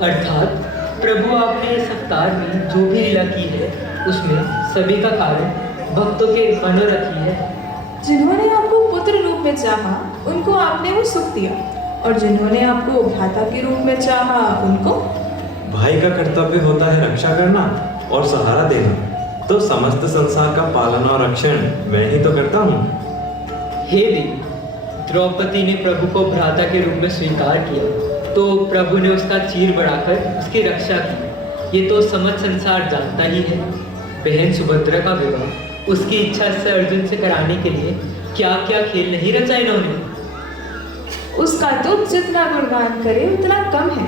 अर्थात प्रभु आपने इस अवतार में जो भी लीला की है उसमें सभी का कारण भक्तों के मनोरथ ही है। जिन्होंने आपको पुत्र रूप में चाहा उनको आपने वो सुख दिया, और जिन्होंने आपको भ्राता के रूप में चाहा उनको। भाई का कर्तव्य होता है रक्षा करना और सहारा देना, तो समस्त संसार का पालन और रक्षण मैं ही तो करता हूँ। हे देवी, द्रौपदी ने प्रभु को भ्राता के रूप में स्वीकार किया तो प्रभु ने उसका चीर बढ़ाकर उसकी रक्षा की। ये तो समस्त संसार जानता ही है। बहन सुभद्रा का विवाह उसकी इच्छा से अर्जुन से कराने के लिए क्या क्या खेल नहीं रचा इन्होंने। उसका तो जितना गुणगान करे उतना कम है,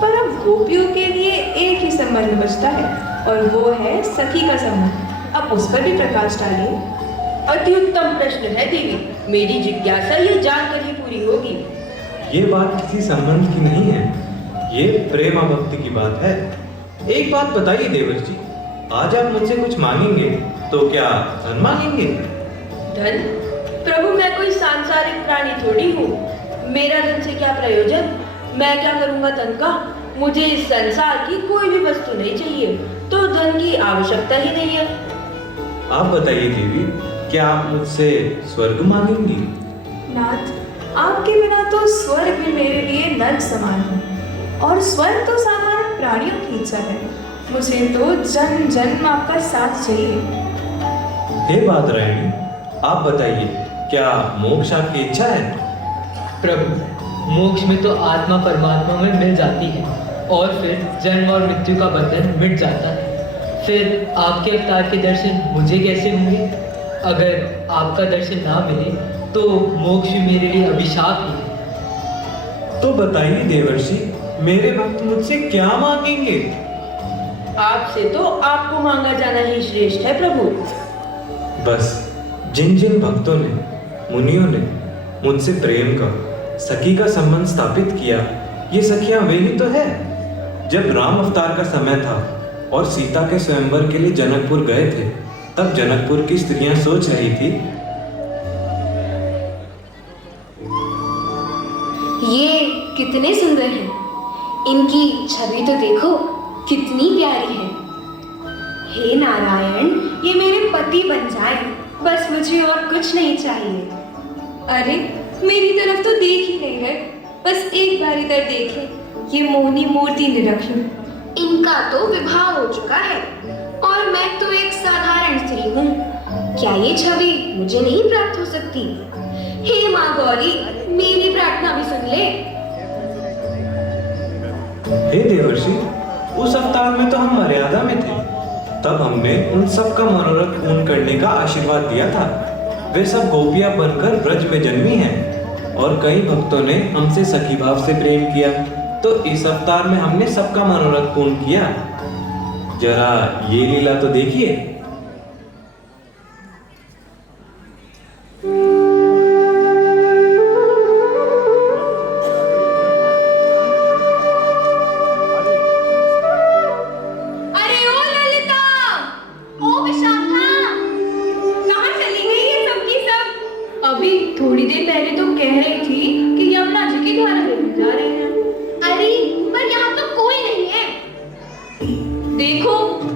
पर अब गोपियों के लिए एक ही संबंध बचता है, और वो है सखी का संबंध। अब उस पर भी प्रकाश डालिए। अति उत्तम प्रश्न है देवी, मेरी जिज्ञासा ये जानकर ही पूरी होगी। ये बात किसी संबंध की नहीं है, ये प्रेम भक्ति की बात है। एक बात बताइए देवर्षि, आज आप मुझसे कुछ मांगेंगे तो क्या धन मांगेंगे? धन? प्रभु, मैं कोई सांसारिक प्राणी थोड़ी हूँ, मेरा धन से क्या प्रयोजन? मैं क्या करूँगा धन का? मुझे इस संसार की कोई भी वस्तु नहीं चाहिए, तो धन की आवश्यकता ही नहीं है। आप बताइए देवी, क्या आप मुझसे स्वर्ग मांगेंगी? नाथ, आपके बिना तो स्वर्ग भी मेरे लिए नर्क समान है, और स्वर्ग तो साधारण प्राणियों की इच्छा है। मुझे तो जन्म जन्म आपका साथ चाहिए। हे बादरायणी, आप बताइए, क्या मोक्ष आपकी इच्छा है? प्रभु, मोक्ष में तो आत्मा परमात्मा में मिल जाती है, और फिर जन्म और मृत्यु का बंधन मिट जाता है। फिर आपके अवतार के दर्शन मुझे कैसे होंगे? अगर आपका दर्शन ना मिले तो मोक्ष भी मेरे लिए अभिशाप ही है। तो बताइए देवर्षि, मेरे भक्त मुझसे क्या मांगेंगे? आपसे तो आपको मांगा जाना ही श्रेष्ठ है प्रभु। बस जिन जिन भक्तों ने, मुनियों ने मुझसे प्रेम का, सखी का संबंध स्थापित किया, ये सखियां वे ही तो है। जब राम अवतार का समय था और सीता के स्वयंवर के लिए जनकपुर गए थे, तब जनकपुर की स्त्रियां सोच रही थी, ये कितने सुंदर हैं, इनकी छवि तो देखो कितनी प्यारी है। हे नारायण, ये मेरे पति बन जाए, बस मुझे और कुछ नहीं चाहिए। अरे मेरी तरफ तो देख ही नहीं गए, बस एक बार इधर देखें, ये मोहनी मूर्ति निरखी। इनका तो विवाह हो चुका है और मैं तो एक साधारण स्त्री हूँ। क्या ये छवि मुझे नहीं प्राप्त हो सकती? हे माँ गौरी, मेरी प्रार्थना भी सुन ले। हे देवर्षि, उस अवतार में तो हम मर्यादा में थे, तब हमने उन सब का मनोरथ पूर्ण करने का आशीर्वाद दिया था। वे सब गोपियां बनकर ब्रज में जन्मी हैं, और कई भक्तों ने हमसे सखी भाव से प्रेम किया, तो इस अवतार में हमने सबका मनोरथ पूर्ण किया। जरा ये लीला तो देखिए। थोड़ी देर पहले तो कह रही थी कि यमुना जी की धारा में जा रहे हैं। अरे पर यहाँ तो कोई नहीं है। देखो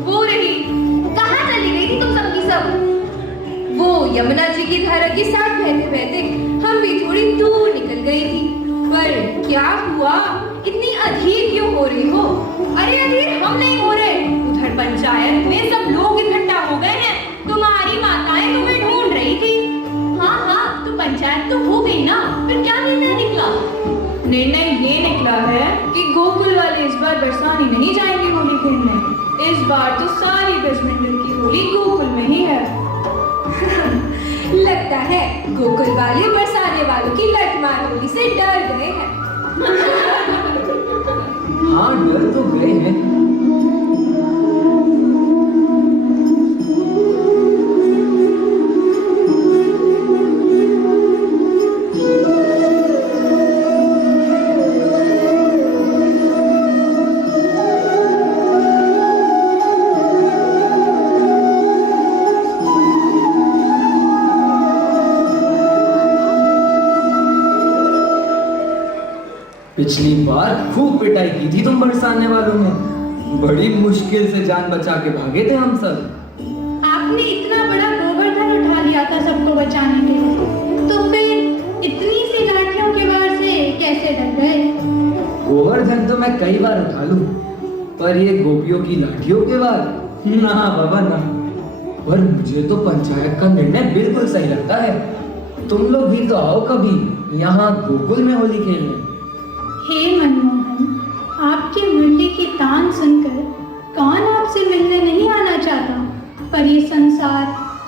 वो रही। कहाँ चली गई थी तुम सबकी सब? वो यमुना जी की धारा के साथ बहते बहते हम भी थोड़ी दूर निकल गई थी। पर क्या हुआ? इतनी अधीर क्यों हो रही हो? अरे अधीर हम नहीं हो रहे, उधर पंचायत में सब लोग इकट्ठा हो गए हैं। तुम्हारी माताएं तुम्हें ढूंढ रही थी। हाँ हाँ, तो पंचायत तो हो गई ना, फिर क्या निर्णय निकला? निर्णय ये निकला है कि गोकुल वाले इस बार बरसाने नहीं जाएंगे होली खेलने। इस बार तो सारी ब्रजमंडल की होली गोकुल में ही है। लगता है गोकुल वाले बरसाने वालों की लठमार होली से डर गए हैं। हाँ, डर तो गए हैं। पिछली बार खूब पिटाई की थी तुम बरसाने वालों ने। बड़ी मुश्किल से जान बचा के भागे थे हम सब। आपने इतना बड़ा गोवर्धन उठा लिया था सबको बचाने के लिए, तो फिर इतनी सी लाठियों के वार से कैसे डर गए? गोवर्धन तो मैं कई बार उठा लूं, पर ये गोपियों की लाठियों के वार ना बाबा ना। पर मुझे तो पंचायत का निर्णय बिल्कुल सही लगता है। तुम लोग भी तो आओ कभी यहाँ गोकुल में होली खेलने। हे मनमोहन, आपकी मुरली की तान सुनकर कौन आपसे मिलने नहीं आना चाहता, पर ये संसार,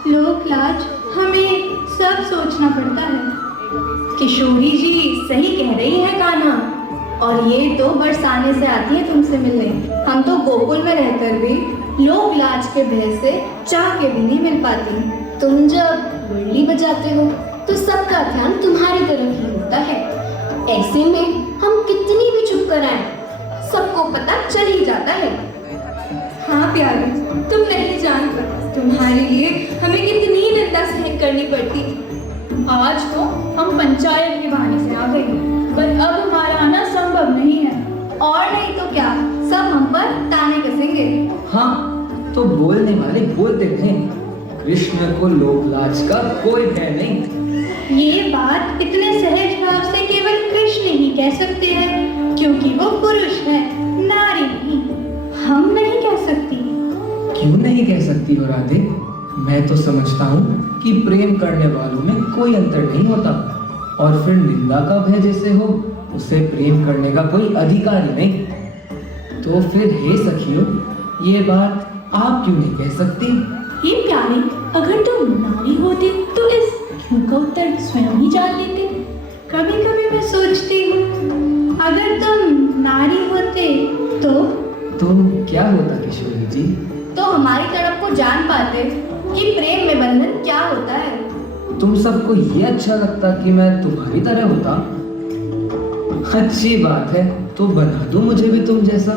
लोक लाज, हमें सब सोचना पड़ता है। किशोरी जी सही कह रही है कान्हा, और ये तो बरसाने से आती है तुमसे मिलने। हम तो गोकुल में रहकर भी लोक लाज के भय से चाह के भी नहीं मिल पाती। तुम जब मुरली बजाते हो तो सबका ध्यान तुम्हारी तरफ ही होता है। ऐसे में हम कितनी भी चुप कर आए, सबको पता चल ही जाता है। हाँ प्यारे, तुम नहीं जानते तुम्हारे लिए हमें कितनी निंदा सहन करनी पड़ती। आज तो हम पंचायत के बहाने से आ गए, पर अब हमारा आना संभव नहीं है। और नहीं तो क्या, सब हम पर ताने कसेंगे। हाँ, तो बोलने वाले बोलते रहें। कृष्ण को लोक लाज का कोई भय नहीं। ये बात इतने सहज भाव से केवल कृष्ण ही कह सकते हैं, क्योंकि वो पुरुष है, नारी नहीं। हम नहीं कह सकती। क्यों नहीं कह सकती हो राधे? मैं तो समझता हूँ कि प्रेम करने वालों में कोई अंतर नहीं होता, और फिर निंदा का भय जैसे हो, उसे प्रेम करने का कोई अधिकार ही नहीं। तो फिर हे सखियों, ये बात आप क्यों नहीं कह सकती? ये प्यारे, अगर तुम नारी होते तो इस क्यों का उत्तर स्वयं ही जान लेते। कभी कभी मैं सोचती हूँ, अगर तुम नारी होते तो क्या होता किशोरी जी? तो हमारी तड़प को जान पाते कि प्रेम में बंधन क्या होता है। तुम सबको ये अच्छा लगता कि मैं तुम्हारी तरह होता? अच्छी बात है, तो बना दो मुझे भी तुम जैसा।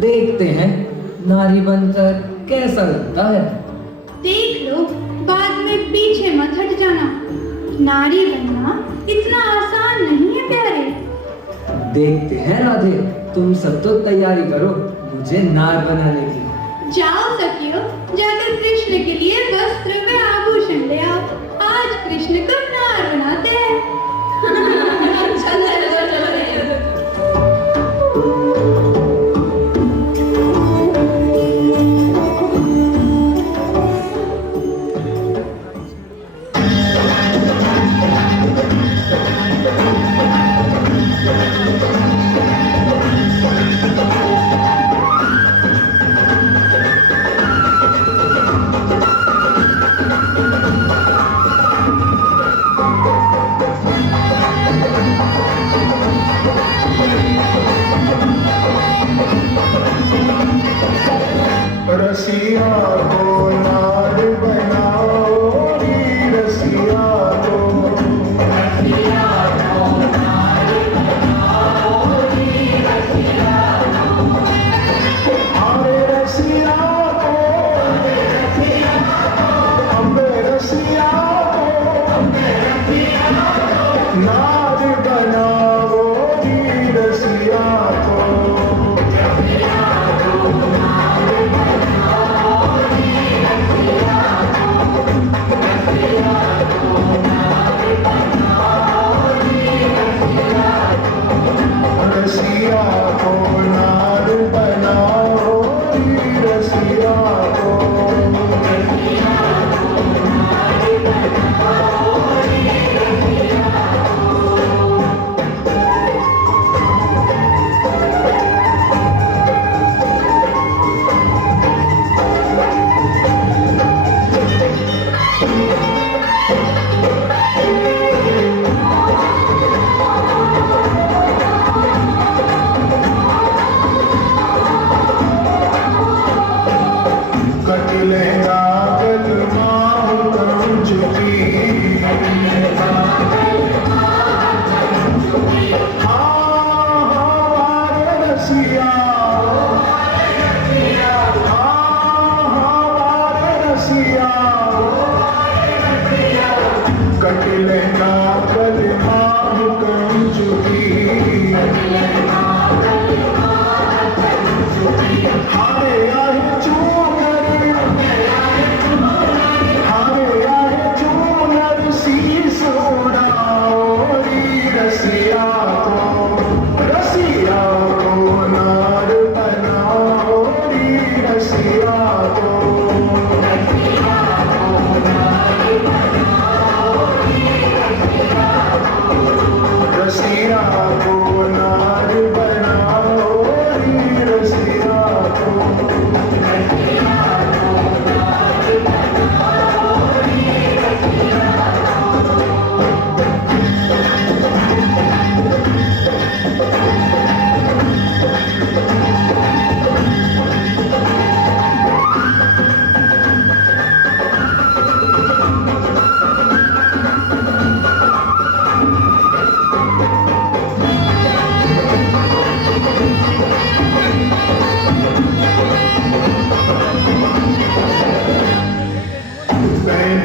देखते हैं नारी बनकर कैसा लगता है। देख लो, बाद में पीछे मत हट जाना। नारी बनना इतना आसान नहीं है प्यारे। देखते हैं राधे, तुम सब तो तैयारी करो मुझे नार बनाने की। जाओ सखियों, जाकर कृष्ण के लिए वस्त्र व आभूषण ले आओ। आज कृष्ण को नार बनाते हैं। चलो चलो चलो। रसिया को नार बनाओ रे रसिया को। रसिया को नार बनाओ रे रसिया को। अरे रसिया को, अम्बे रसिया को, अम्बे रसिया को नार बनाओ रे रसिया को। रसिया को नार बनाओ रे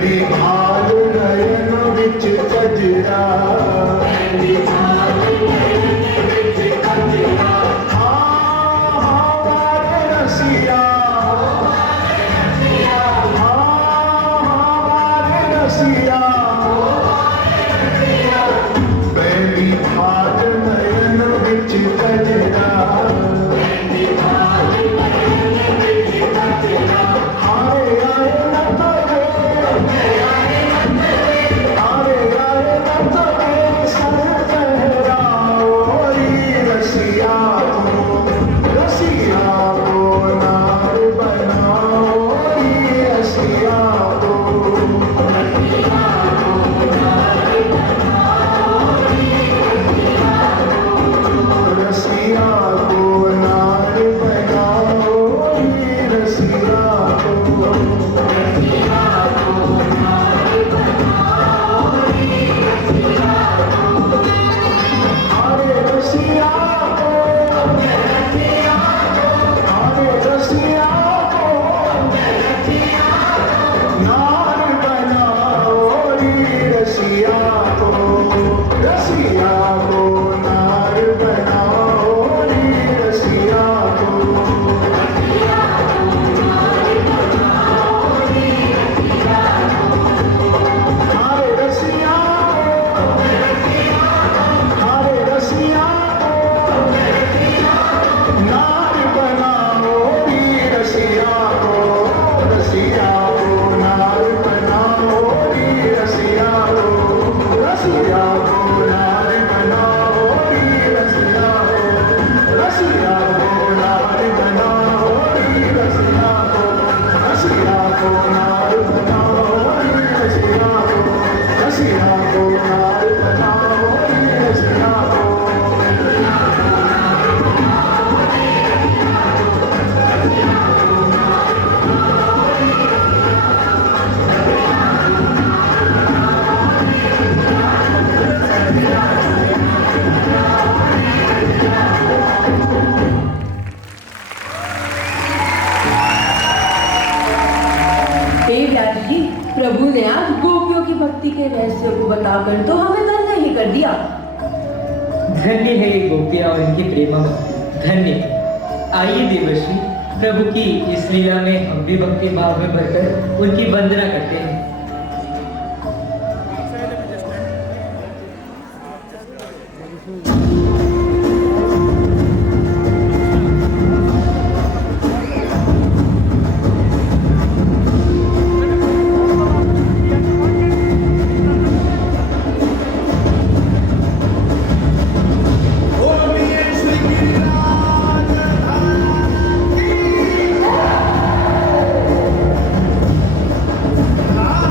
मेरी भाल नयन विच कजरा प्रभु ने आज गोपियों की भक्ति के रहस्य को बताकर तो हमें धन्य ही कर दिया। धन्य है ये गोपियां और इनकी प्रेमा भक्ति, धन्य। आइए देवर्षि, प्रभु की इस लीला में हम भी भक्ति भाव में भरकर उनकी वंदना करते हैं। Ah!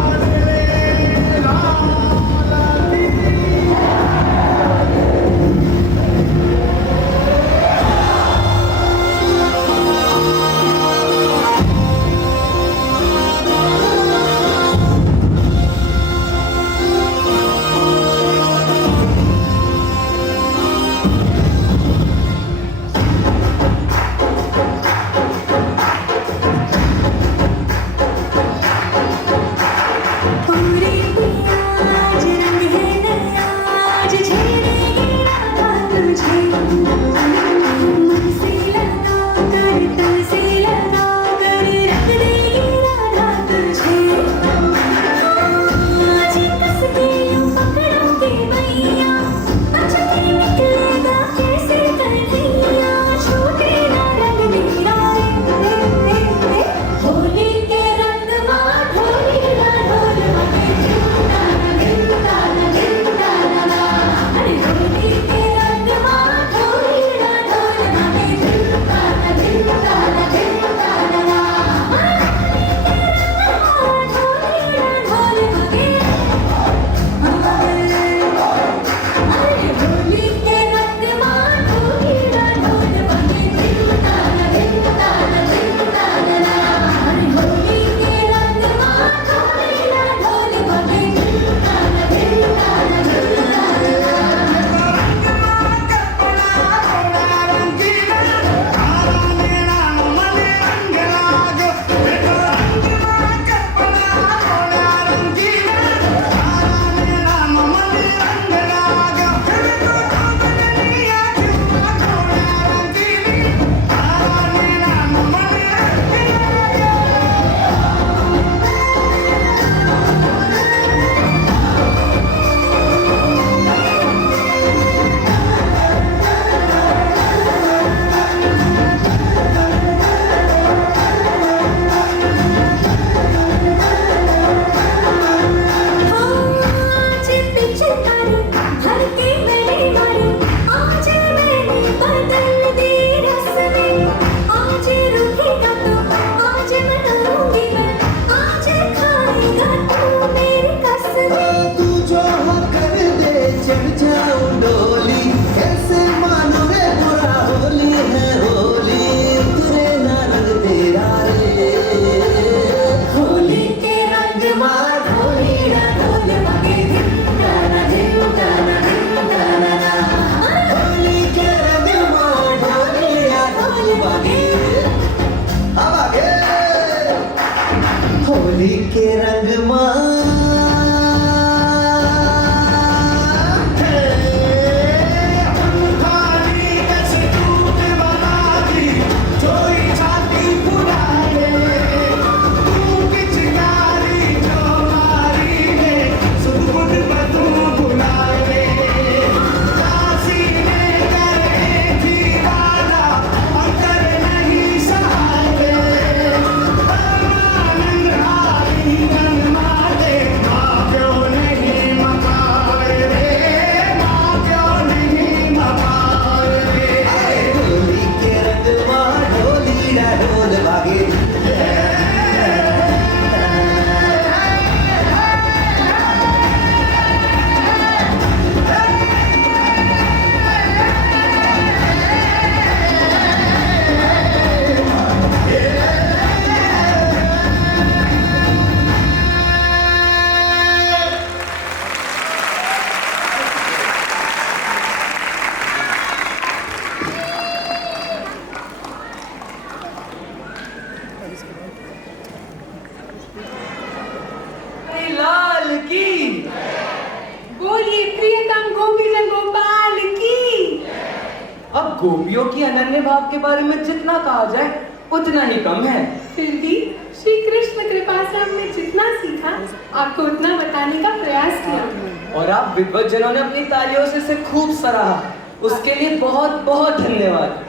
गोपियों की अनन्य भाव के बारे में जितना कहा जाए उतना ही कम है। फिर भी श्री कृष्ण कृपा से हमने जितना सीखा आपको उतना बताने का प्रयास किया। और आप विद्वत जनों ने अपनी तालियों से इसे खूब सराहा, उसके लिए बहुत बहुत धन्यवाद।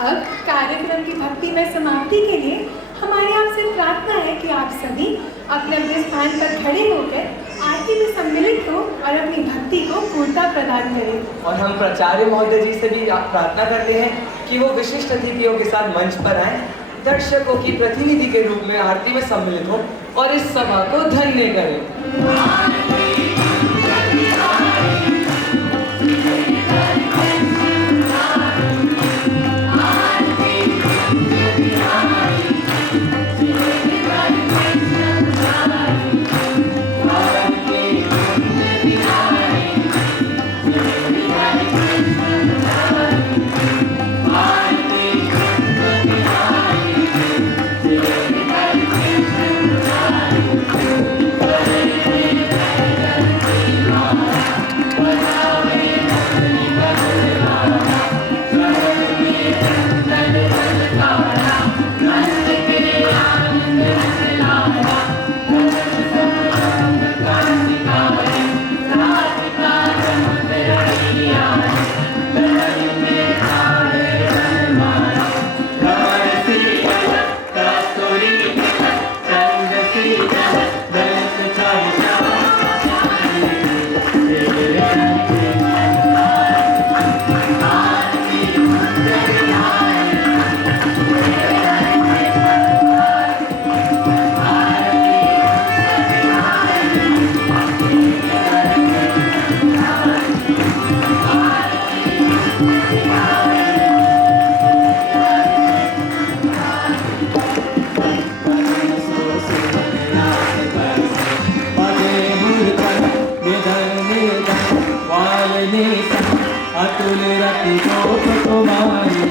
अब कार्यक्रम की भक्ति में समाप्ति के लिए हमारी आपसे प्रार्थना है कि आप सभी अपने अपने स्थान पर खड़े होकर आरती में सम्मिलित हो और अपनी भक्ति को पूर्णता प्रदान करें। और हम प्राचार्य महोदय जी से भी प्रार्थना करते हैं कि वो विशिष्ट अतिथियों के साथ मंच पर आए, दर्शकों की प्रतिनिधि के रूप में आरती में सम्मिलित हो और इस सभा को धन्य करें। अतुल रति गोप तुम्हारी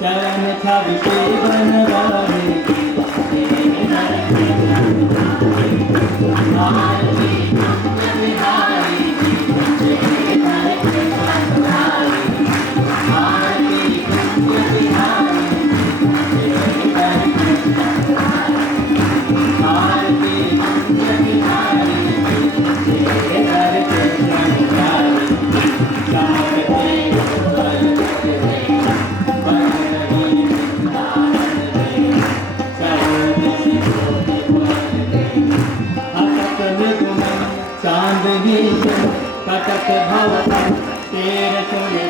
चरण छवि के बनवारी चांदनी कटक भवतम तेरे सुने